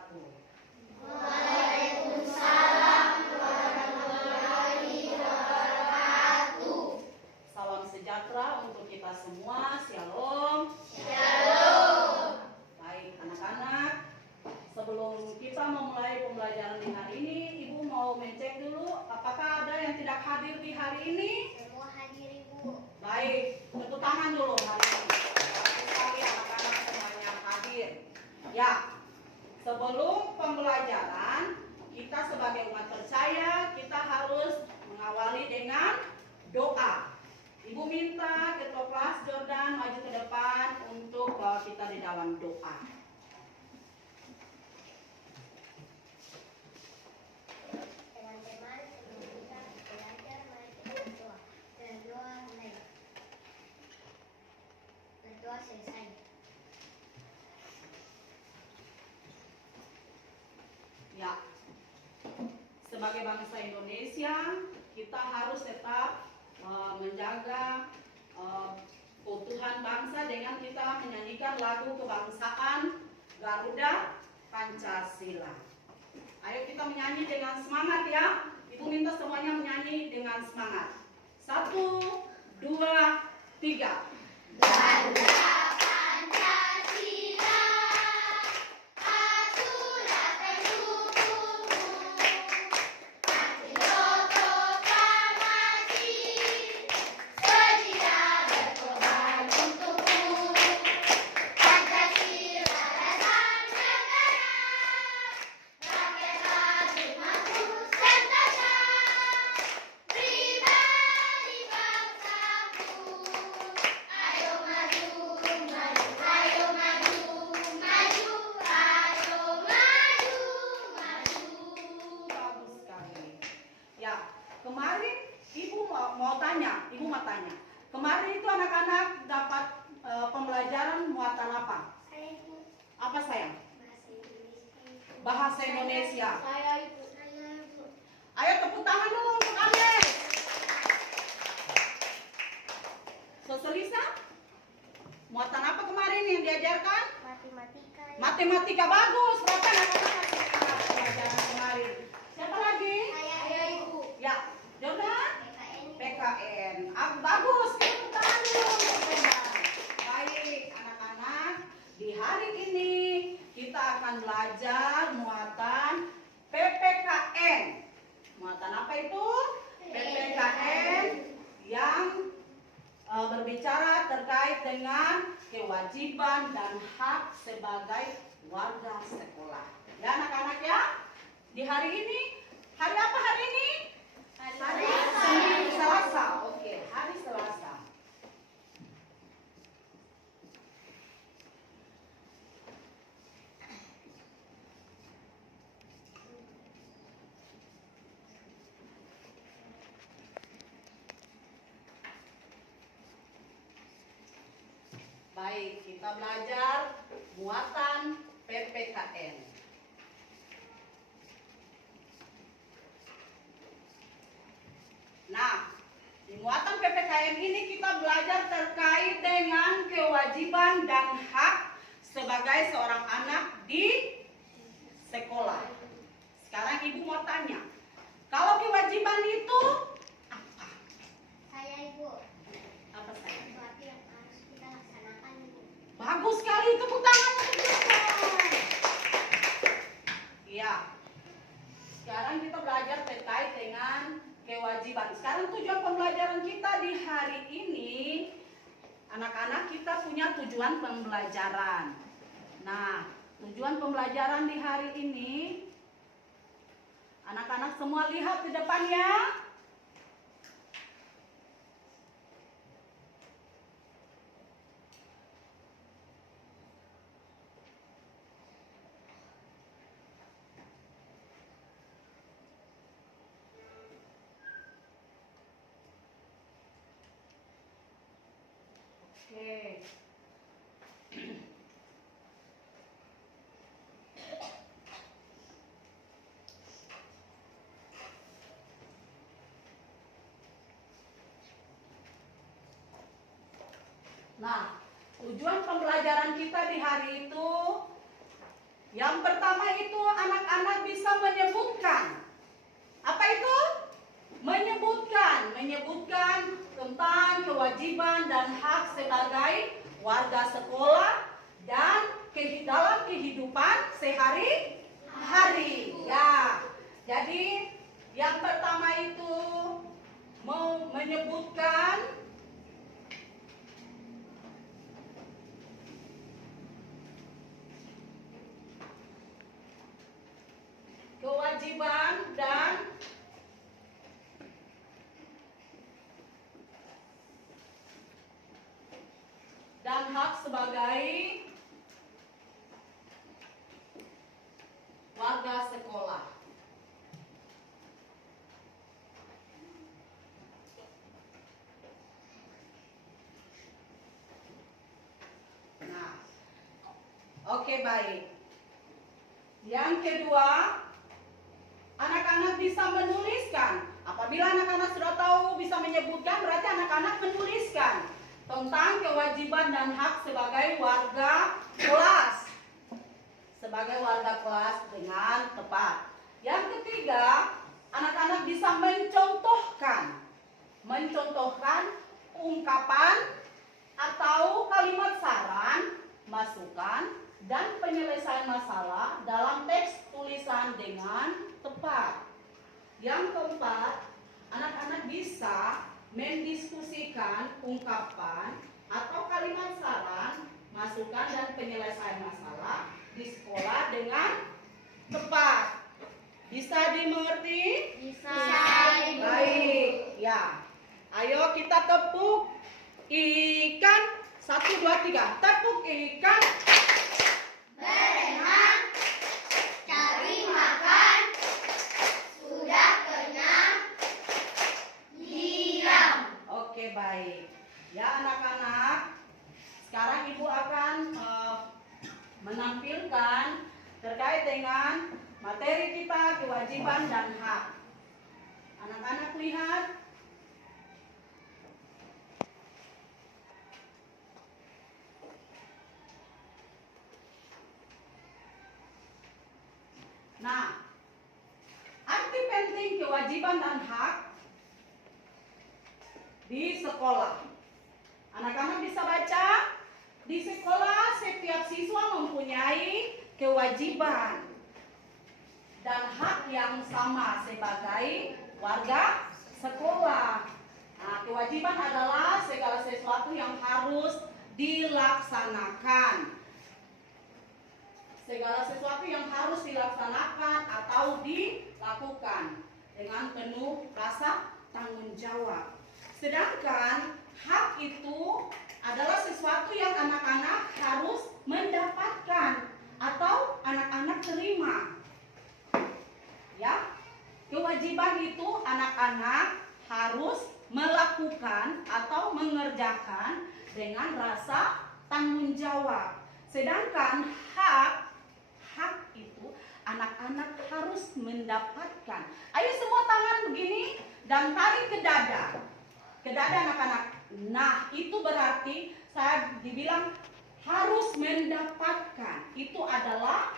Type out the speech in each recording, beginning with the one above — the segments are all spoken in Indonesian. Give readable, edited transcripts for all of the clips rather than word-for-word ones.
wabarakatuh. Waalaikumsalam warahmatullahi wabarakatuh. Salam sejahtera untuk kita semua. Shalom. Shalom. Baik anak-anak, sebelum kita memulai pembelajaran di hari ini, Ibu mau mencek dulu apakah ada yang tidak hadir di hari ini? Semua hadir, Ibu. Baik, tepuk tangan dulu hari ini. Bagus sekali anak-anak semuanya hadir. Ya, sebelum pembelajaran, kita sebagai umat percaya, kita harus mengawali dengan doa. Ibu minta Ketua Kelas Jordan maju ke depan untuk bawa kita di dalam doa. Teman-teman, sebelum kita belajar, mari kita berdoa. Berdoa mulai. Berdoa selesai. Ya, sebagai bangsa Indonesia, kita harus tetap menjaga keutuhan bangsa dengan kita menyanyikan lagu kebangsaan Garuda Pancasila. Ayo kita menyanyi dengan semangat ya. Ibu minta semuanya menyanyi dengan semangat. 1, 2, 3. Garuda Pancasila, aturan dan hukummu, patriot proklamasi, sedia berkorban untukmu. Pancasila dasar negara, rakyat wajib maju senjata, pribadi bangsaku. Ayo maju, maju, ayo maju, maju, ayo maju, maju. Bagus sekali. Ya, kemarin Ibu mau tanya. Kemarin itu anak-anak dapat pembelajaran muatan apa? Saya Ibu. Apa sayang? Bahasa Indonesia. Bahasa Indonesia. Saya Ibu. Saya Ibu. Ayo tepuk tangan dulu untuk Anies. Soselisa, muatan apa kemarin yang diajarkan? Matematika. Matematika. Bagus. Berapa anak-anak pelajaran kemarin? Siapa lagi? Saya Ibu. Ya, Jordan. PKN. PKN. Bagus. Tepuk tangan dulu untuk Jordan. Baik, anak-anak. Di hari ini kita akan belajar muatan PPKN. Muatan apa itu? PPKN yang berbicara terkait dengan kewajiban dan hak sebagai warga sekolah. Ya anak-anak ya. Di hari ini, hari apa hari ini? Hari Senin, Selasa. Oke, hari Selasa. Baik, kita belajar muatan PPKN. Nah, di muatan PPKN ini kita belajar terkait dengan kewajiban dan hak sebagai seorang anak di sekolah. Sekarang Ibu mau tanya, kalau kewajiban itu apa? Saya Ibu. Apa saya? Sesuatu yang harus kita laksanakan, Ibu. Bagus sekali, tepuk tangan untuk Jordan. Iya. Sekarang kita belajar terkait dengan kewajiban. Sekarang tujuan pembelajaran kita di hari ini, anak-anak kita punya tujuan pembelajaran. Nah, tujuan pembelajaran di hari ini, anak-anak semua lihat di depannya. Oke. Nah, tujuan pembelajaran kita di hari itu Yang pertama itu anak-anak bisa menyebutkan. Apa itu? Menyebutkan tentang kewajiban dan hak sebagai warga sekolah dan dalam kehidupan sehari-hari. Ya. Jadi yang pertama itu mau menyebutkan kewajiban dan hak sebagai warga sekolah. Nah, oke, baik. Yang kedua, anak-anak bisa menuliskan. Apabila anak-anak sudah tahu bisa menyebutkan, berarti anak-anak menuliskan tentang kewajiban dan hak sebagai warga kelas. Sebagai warga kelas dengan tepat. Yang ketiga, anak-anak bisa mencontohkan ungkapan atau kalimat saran, masukan, dan penyelesaian masalah dalam teks tulisan dengan tepat. Yang keempat, anak-anak bisa mendiskusikan ungkapan atau kalimat saran, masukan, dan penyelesaian masalah di sekolah dengan tepat. Bisa dimengerti? Bisa. Baik, ya. Ayo kita tepuk ikan. 1, 2, 3. Tepuk ikan. Berenang, cari makan, sudah kenyang, diam. Oke, baik. Ya anak-anak, sekarang ibu akan menampilkan terkait dengan materi kita kewajiban dan hak. Anak-anak lihat. Nah, arti penting kewajiban dan hak di sekolah. Anak-anak bisa baca, di sekolah setiap siswa mempunyai kewajiban dan hak yang sama sebagai warga sekolah. Nah, kewajiban adalah segala sesuatu yang harus dilaksanakan. Segala sesuatu yang harus dilaksanakan atau dilakukan dengan penuh rasa tanggung jawab. Sedangkan hak itu adalah sesuatu yang anak-anak harus mendapatkan atau anak-anak terima. Ya, kewajiban itu anak-anak harus melakukan atau mengerjakan dengan rasa tanggung jawab. Sedangkan hak itu anak-anak harus mendapatkan. Ayo semua tangan begini dan tarik ke dada. Ke dada anak-anak. Nah, itu berarti saya dibilang harus mendapatkan. Itu adalah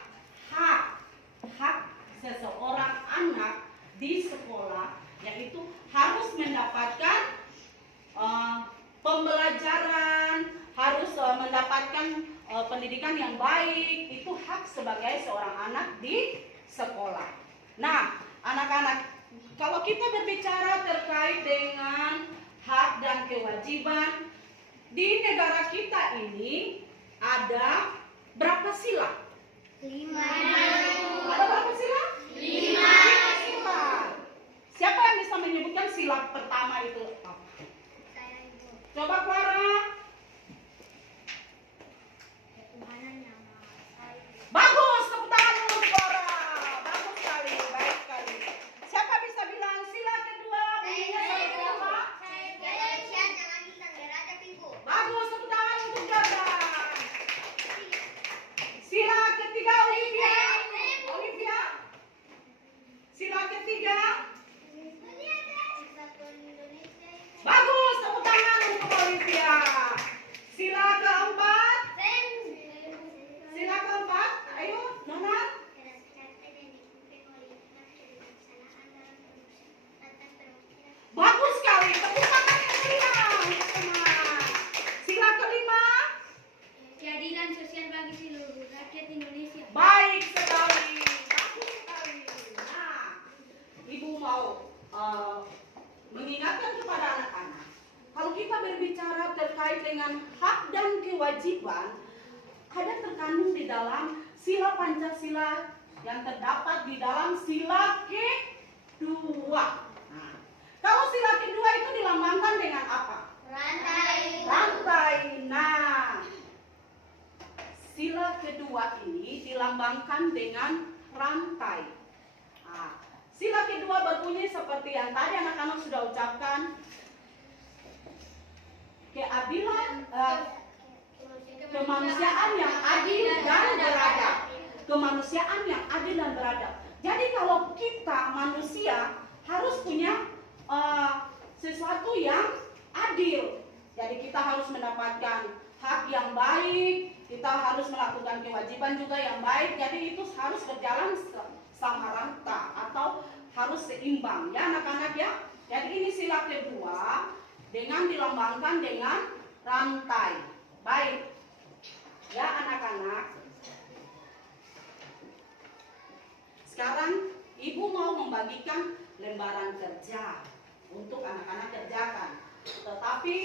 hak seseorang anak di sekolah, yaitu harus mendapatkan pembelajaran, harus mendapatkan pendidikan yang baik. Itu hak sebagai seorang anak di sekolah. Nah, anak-anak, kalau kita berbicara terkait dengan hak dan kewajiban di negara kita ini, ada berapa sila? 5. Ada berapa sila? 5. Sila. Siapa yang bisa menyebutkan sila pertama itu apa? Saya Ibu. Coba Clara. Ketuhanan yang Maha Esa. Bagus, tepuk tangan dulu Clara. Bagus sekali, baik sekali. Siapa bisa bilang sila kedua? Bunyinya seperti apa? Indonesia jangan bintang derajat Ibu. Bagus, tepuk tangan untuk Jordan. Sila ketiga Olivia. dengan hak dan kewajiban ada terkandung di dalam sila Pancasila yang terdapat di dalam sila kedua. Nah, kalau sila kedua itu dilambangkan dengan apa? Rantai. Rantai. Nah, sila kedua ini dilambangkan dengan rantai. Nah, sila kedua berbunyi seperti yang tadi anak-anak sudah ucapkan. Keadilan, kemanusiaan yang adil dan beradab. Kemanusiaan yang adil dan beradab. Jadi kalau kita manusia harus punya sesuatu yang adil. Jadi kita harus mendapatkan hak yang baik, kita harus melakukan kewajiban juga yang baik. Jadi itu harus berjalan sama rata atau harus seimbang ya anak-anak ya. Jadi ini sila kedua dengan dilambangkan dengan rantai. Baik. Ya anak-anak. Sekarang ibu mau membagikan lembaran kerja untuk anak-anak kerjakan. Tetapi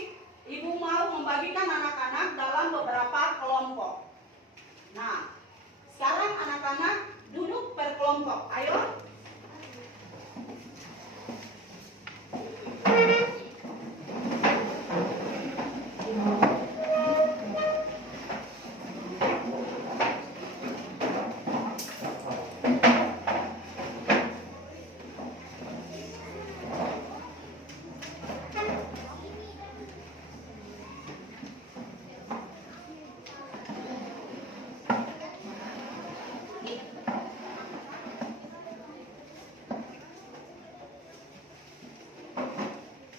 ibu mau membagikan anak-anak dalam beberapa kelompok. Nah, sekarang anak-anak duduk per kelompok. Ayo.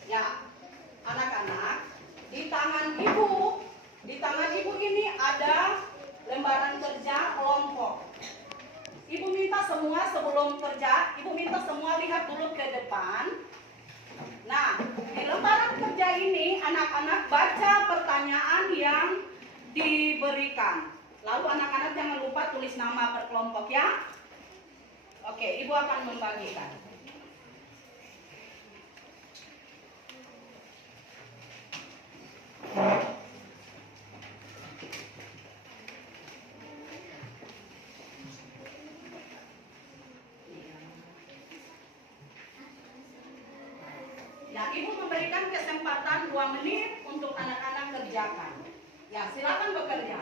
Ya, anak-anak, di tangan ibu ini ada lembaran kerja kelompok. Ibu minta semua sebelum kerja, ibu minta semua lihat dulu ke depan. Nah, di lembaran kerja ini anak-anak baca pertanyaan yang diberikan. Lalu anak-anak jangan lupa tulis nama per kelompok ya. Oke, ibu akan membagikan. Ya, ibu memberikan kesempatan 2 menit untuk anak-anak kerjakan. Ya, silakan bekerja.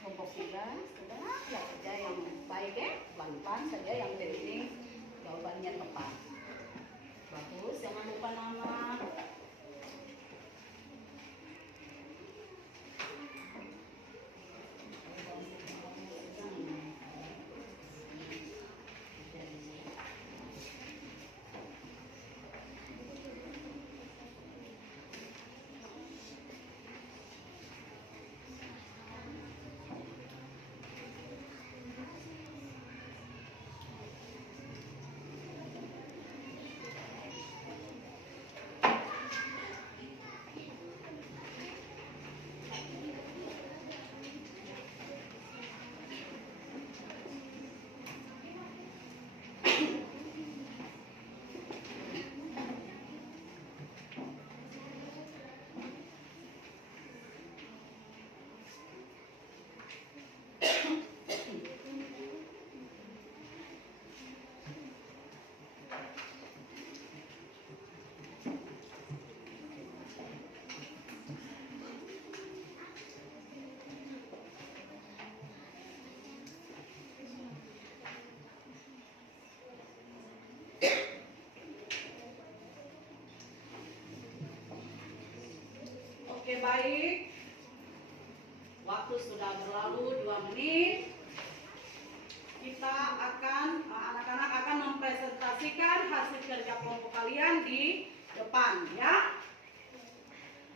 Kelompok sudah ya kerja yang baik ya, pelan-pelan saja yang penting jawabannya tepat. Bagus, jangan lupa nama. baik. Waktu sudah berlalu 2 menit. Kita akan, anak-anak akan mempresentasikan hasil kerja kelompok kalian di depan, ya.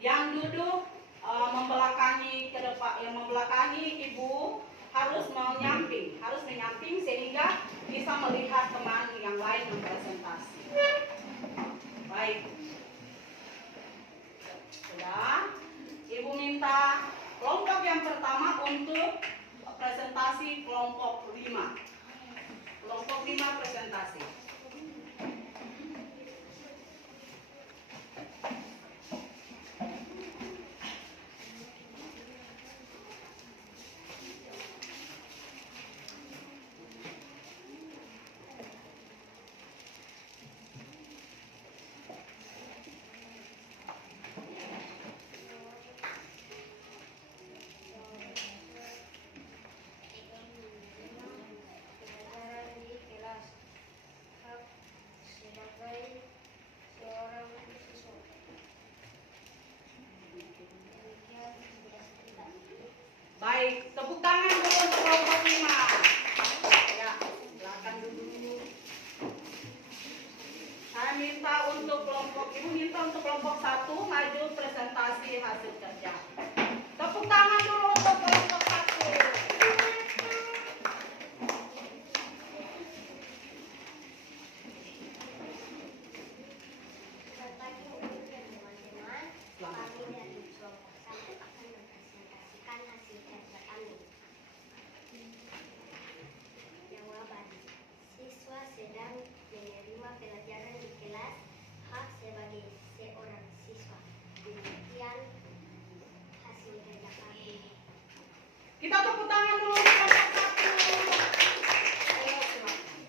Yang duduk membelakangi ke depan, yang membelakangi ibu harus menyamping sehingga bisa melihat teman yang lain mempresentasi. Baik. Sudah. Ibu minta kelompok yang pertama untuk presentasi kelompok 5. Kelompok 5 presentasi. Baik, tepuk tangan dulu untuk kelompok 5. Ya, silakan dulu. Saya minta untuk kelompok, ibu minta untuk kelompok 1 maju presentasi hasil kerja. Tepuk tangan dulu untuk kelompok 1. Selamat pagi ibu dan teman-teman. Kami dari kelompok 1 akan mempresentasikan hasil kerja kami. Jawaban: siswa sedang menerima pelajaran di kelas hak sebagai seorang siswa. Demikian hasil kerja kami. Kita tepuk tangan dulu untuk kelompok 1. Ayo, silakan.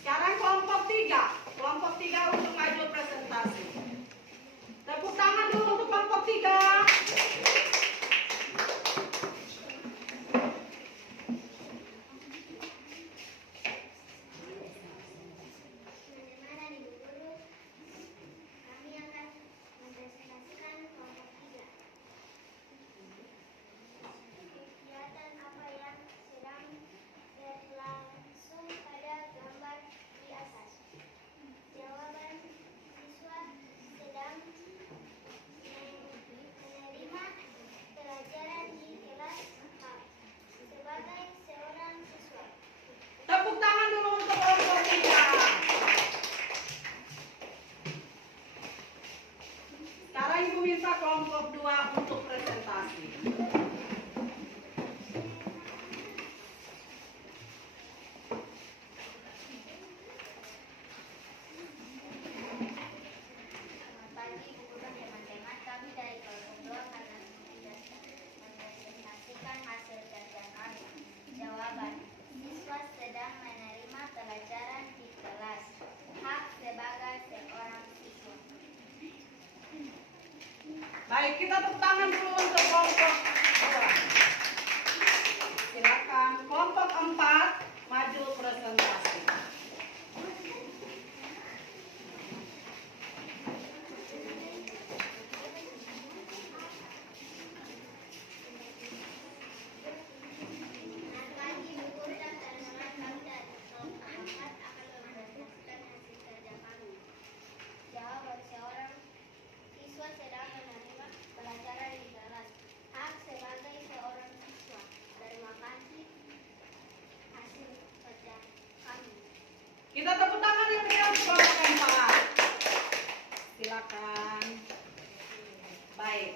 Sekarang kelompok 3. Kelompok 3 untuk maju presentasi. Tepuk tangan dulu untuk kelompok 3. Teman-teman dan ibu guru, kami akan mempresentasikan kelompok 3. Kegiatan apa yang sedang berlangsung pada gambar di atas? Jawaban: siswa sedang menerima pelajaran di kelas hak sebagai seorang siswa. Tepuk tangan dulu untuk kelompok 3. Sekarang ibu minta kelompok 2 untuk presentasi. Selamat pagi ibu guru dan teman-teman. Kami dari kelompok 2 akan mempresentasikan hasil kerja kami. Jawaban: siswa sedang menerima pelajaran di kelas hak sebagai seorang siswa. Baik, kita tepuk tangan dulu untuk kelompok 2. Silakan kelompok 4 maju presentasi. Selamat pagi ibu guru dan teman-teman. Kami dari kelompok 4 akan mempresentasikan hasil kerja kami. Jawaban: seorang siswa sedang menerima pelajaran di kelas hak sebagai seorang siswa. Terima kasih hasil kerja kami. Kita tepuk tangan yang meriah untuk kelompok 4. Silakan. Baik.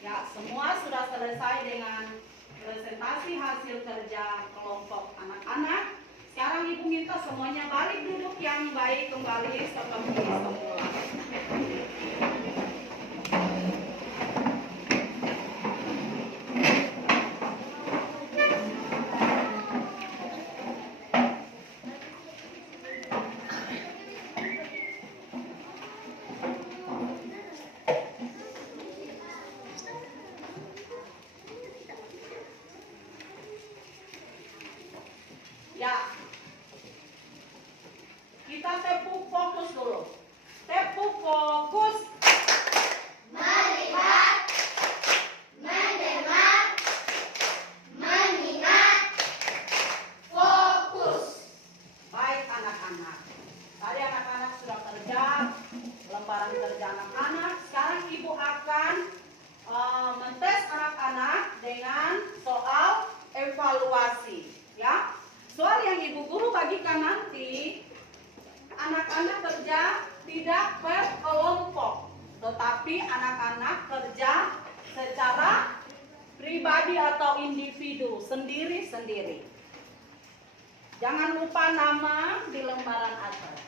Ya, semua sudah selesai dengan presentasi hasil kerja kelompok anak-anak. Sekarang ibu minta semuanya balik duduk yang baik kembali seperti semula. Ya, soal evaluasi, ya. Soal yang Ibu Guru bagikan nanti, anak-anak kerja tidak berkelompok, tetapi anak-anak kerja secara pribadi atau individu, sendiri-sendiri. Jangan lupa nama di lembaran atas.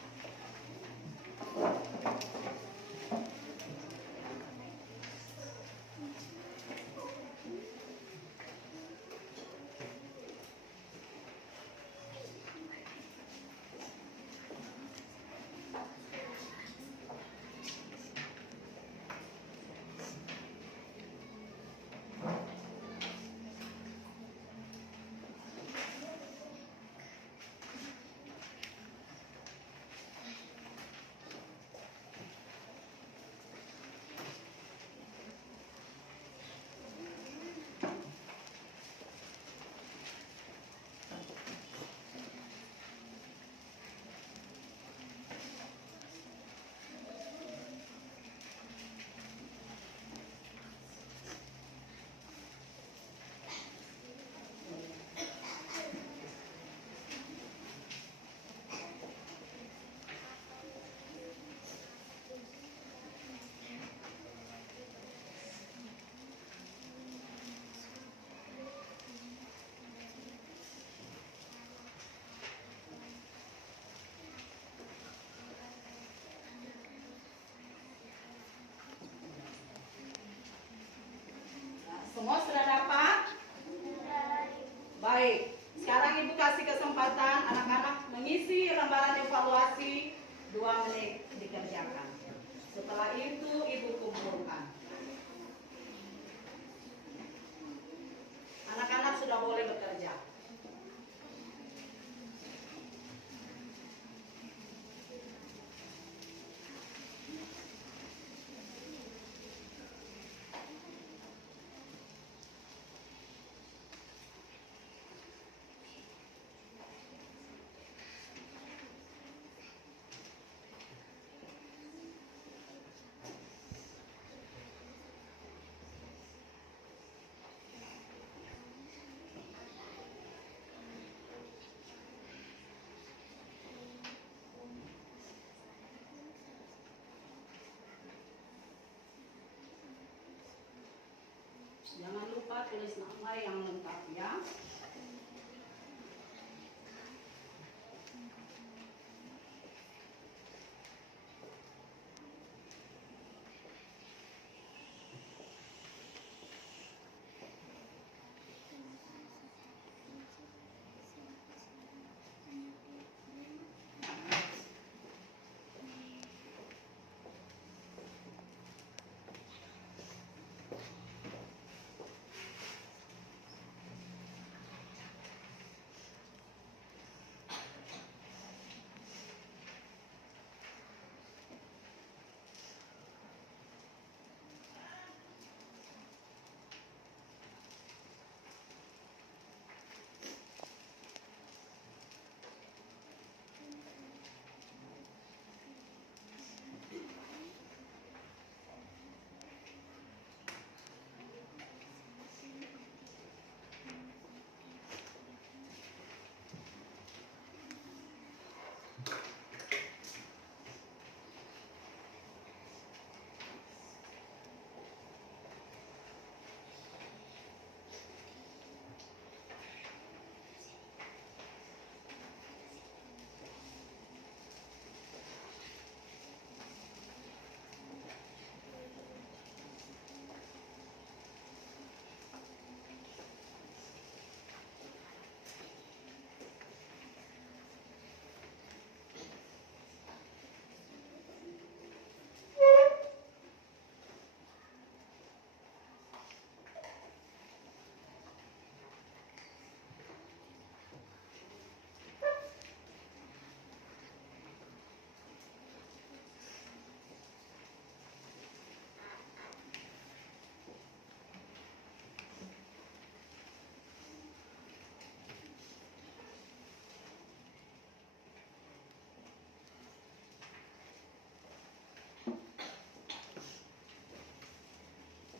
Semua sudah dapat? Baik, sekarang Ibu kasih kesempatan anak-anak mengisi lembaran evaluasi 2 menit dikerjakan. Setelah itu Ibu kumpulkan. Anak-anak sudah boleh bekerja. Jangan lupa tulis nama yang lengkap ya.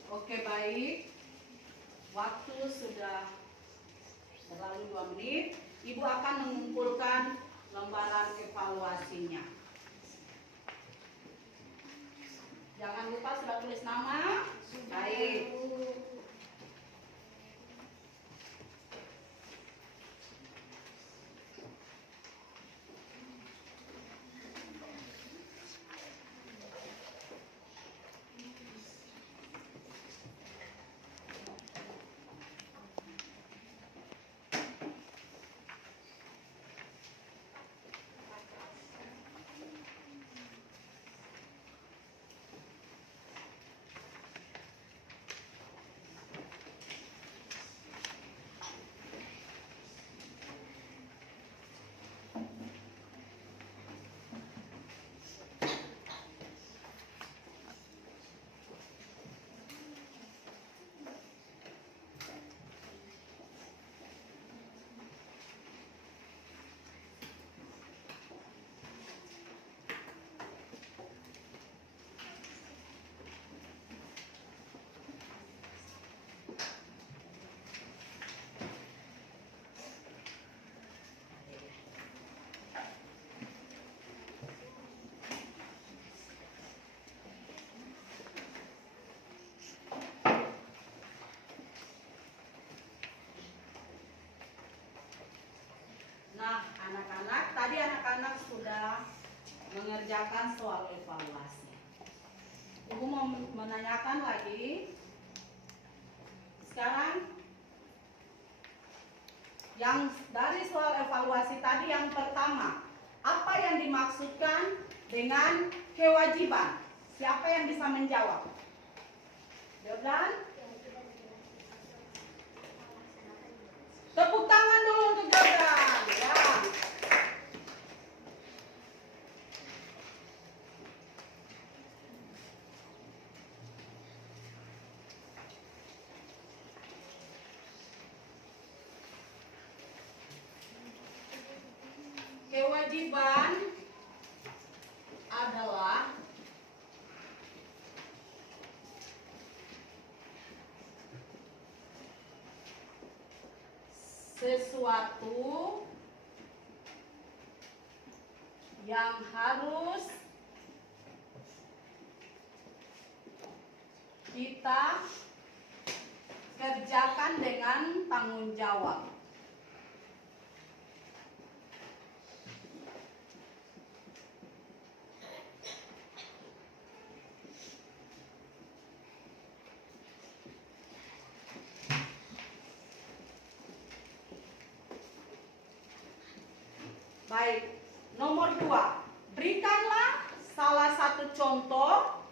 Oke, baik. Waktu sudah berlalu 2 menit. Ibu akan mengumpulkan lembaran evaluasinya. Jangan lupa sudah tulis nama. Baik. Nah, anak-anak, tadi anak-anak sudah mengerjakan soal evaluasi. Ibu mau menanyakan lagi. Sekarang, yang dari soal evaluasi tadi yang pertama, apa yang dimaksudkan dengan kewajiban? Siapa yang bisa menjawab? Jordan? Tepuk tangan dulu untuk Jordan. Ya. Kewajiban adalah sesuatu yang harus kita kerjakan dengan tanggung jawab. Baik, nomor 2. Berikanlah salah satu contoh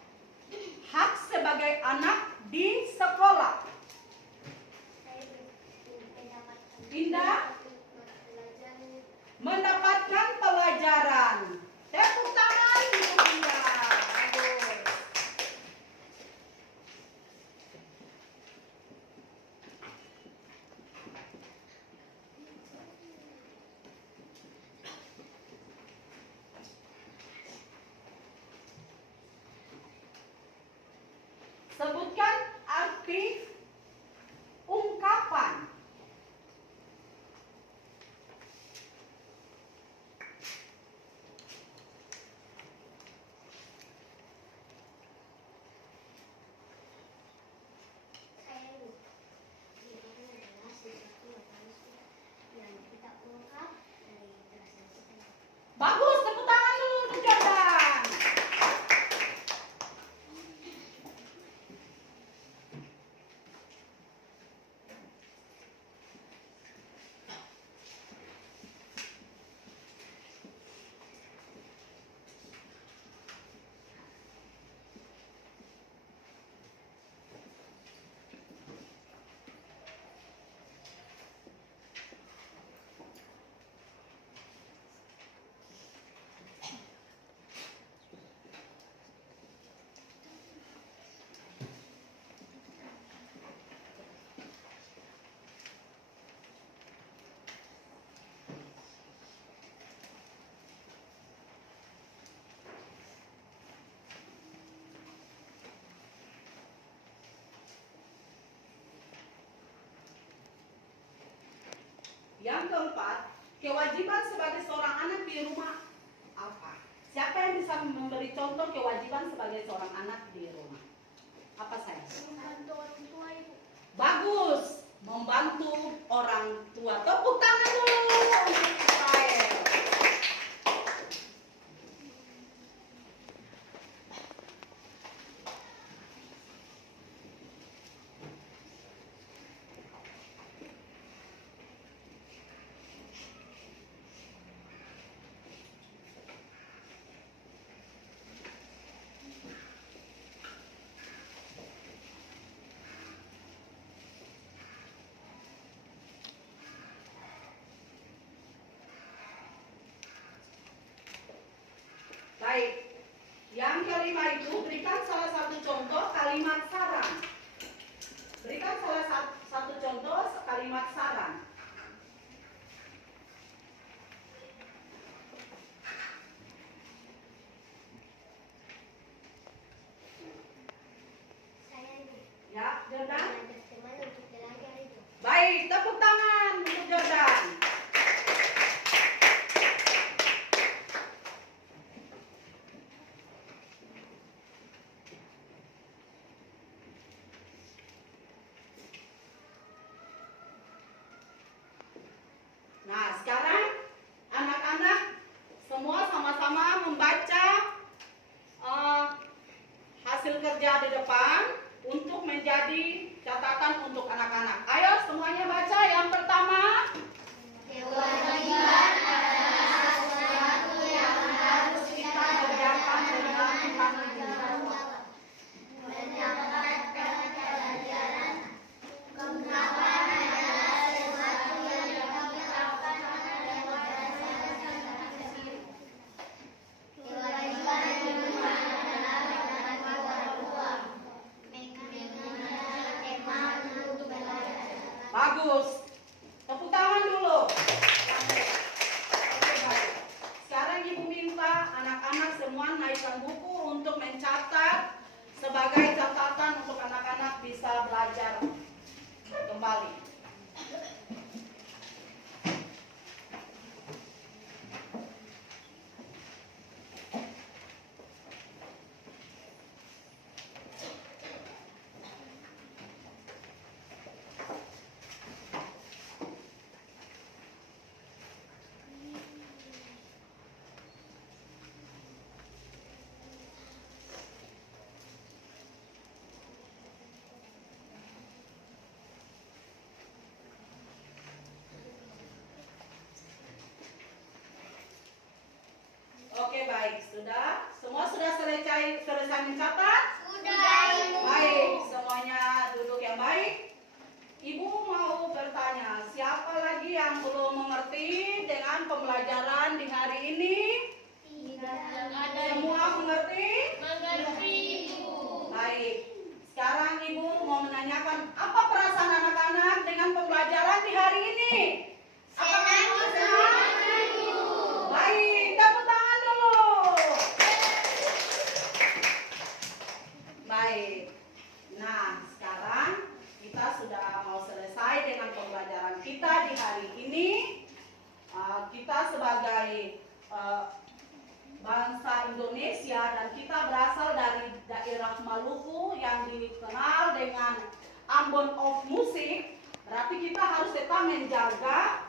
hak sebagai anak di sekolah. Indah, mendapatkan pelajaran. Tepuk tangan untuk Indah. Bagus. Sebutkan arti ungkapan Yang keempat, kewajiban sebagai seorang anak di rumah apa? Siapa yang bisa memberi contoh kewajiban sebagai seorang anak di rumah? Apa saya? Membantu orang tua, Ibu. Bagus, membantu orang tua. Tepuk tangan dulu untuk Israel. Baik, yang kelima itu berikan salah satu contoh kalimat saran. Berikan salah satu contoh kalimat saran. Saya, Ibu. Ya, Jordan. Mengajak teman untuk belajar, Ibu. Baik, tepuk tangan untuk Jordan. Nah, sekarang anak-anak semua sama-sama membaca hasil kerja di depan untuk menjadi catatan untuk anak-anak. Ayo semuanya baca. Yang pertama, Kewajiban adalah sesuatu yang harus kita kerjakan dengan tanggung jawab. Mendapatkan pelajaran ungkapan adalah sesuatu yang diucapkan oleh kewajiban juga adalah membantu orang tua. Mengenal tema untuk belajar. Bagus. Tepuk tangan dulu. Oke, baik. Sekarang Ibu minta anak-anak semua naikkan buku untuk mencatat sebagai catatan untuk anak-anak bisa belajar kembali. Oke, baik. Sudah? Semua sudah selesai mencatat? Sudah, Ibu. Baik, semuanya duduk yang baik. Ibu mau bertanya, siapa lagi yang belum mengerti dengan pembelajaran di hari ini? Semua mengerti? Mengerti, Ibu. Baik. Sekarang Ibu mau menanyakan apa perasaan anak-anak dengan pembelajaran di hari ini? Senang, Ibu. Baik, tepuk tangan dulu. Baik. Nah, sekarang kita sudah mau selesai dengan pembelajaran kita di hari ini. Kita sebagai bangsa Indonesia dan kita berasal dari daerah Maluku yang dikenal dengan Ambon of Music. Berarti kita harus tetap menjaga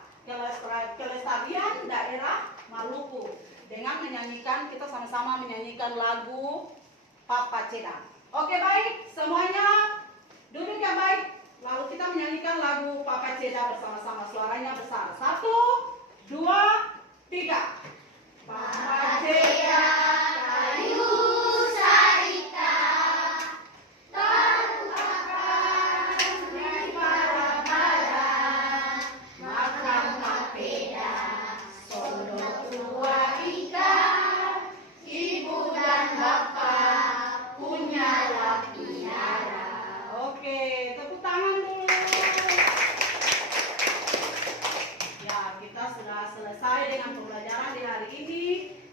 kelestarian daerah Maluku dengan menyanyikan, kita sama-sama menyanyikan lagu Papa Ceda. Oke, baik, semuanya duduk yang baik. Lalu kita menyanyikan lagu Papa Ceda bersama-sama, suaranya besar. 1, 2, 3. Papa Ceda kayu sarita, taruhkan di para-para, makam papeda, sono tua ika, ibu dan bapak punyalah piara. Oke, tepuk tangan dulu. Ya, kita sudah selesai dengan pembelajaran di hari ini.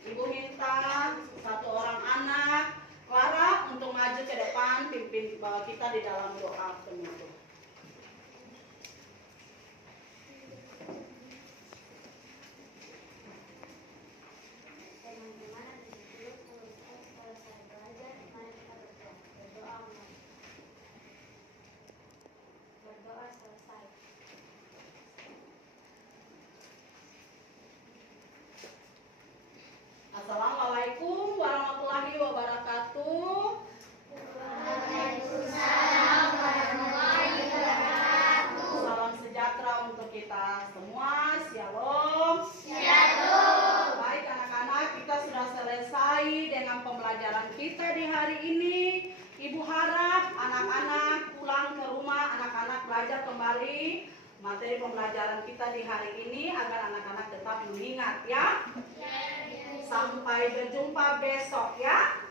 Ibu minta satu orang anak, Clara, untuk maju ke depan, pimpin kita di dalam doa penutup. Assalamualaikum warahmatullahi wabarakatuh. Waalaikumsalam warahmatullahi wabarakatuh. Salam sejahtera untuk kita semua. Shalom. Shalom. Baik anak-anak, kita sudah selesai dengan pembelajaran kita di hari ini. Ibu harap anak-anak pulang ke rumah, anak-anak belajar kembali materi pembelajaran kita di hari ini agar anak-anak tetap mengingat ya. Sampai berjumpa besok ya.